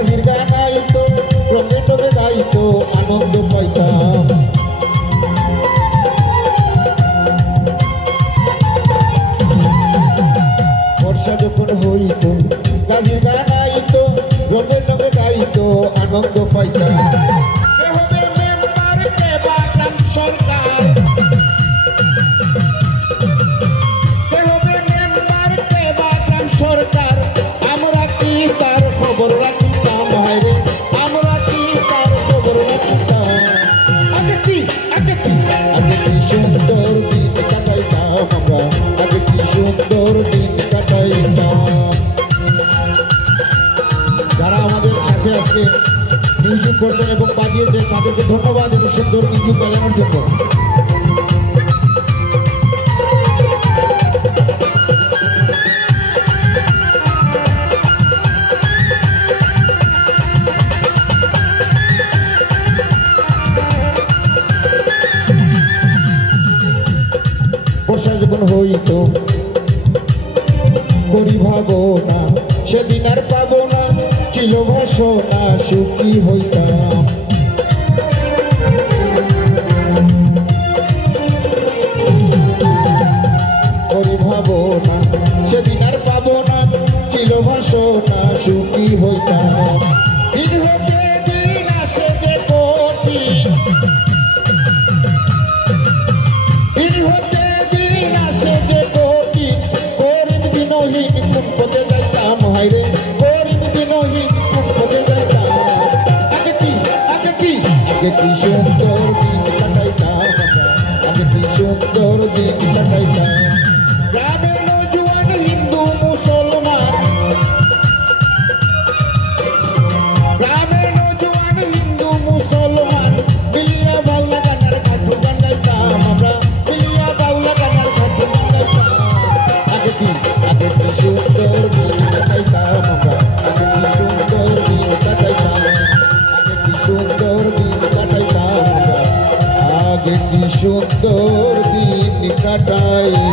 কাজির গান আইতো রঙে টবে গাইতো আনন্দ পাইতাম বর্ষা যখন হইতো কাজির গান আইতো রঙে টবে গাইতো আনন্দ পাইতাম সাথে মিউজিক করছেন এবং বাজিয়েছেন তাদেরকে ধন্যবাদ এবং সুন্দর মিউজিক বাজানোর জন্য। বর্ষা হইতো করি ভাবনা সেদিন আর না ছিল ভাষণা সুখী হইতাম। করি ভাবনা সেদিন আর পাবো না ছিল ভাষণা সুখী হইতাম। দিন হতে দিন আসে যে কঠিন দিন হতে দিন আসে যে কঠিন করিন দিনহীন কোন পথে যাইতাম হাইরে সুন্দর দিন কাটায়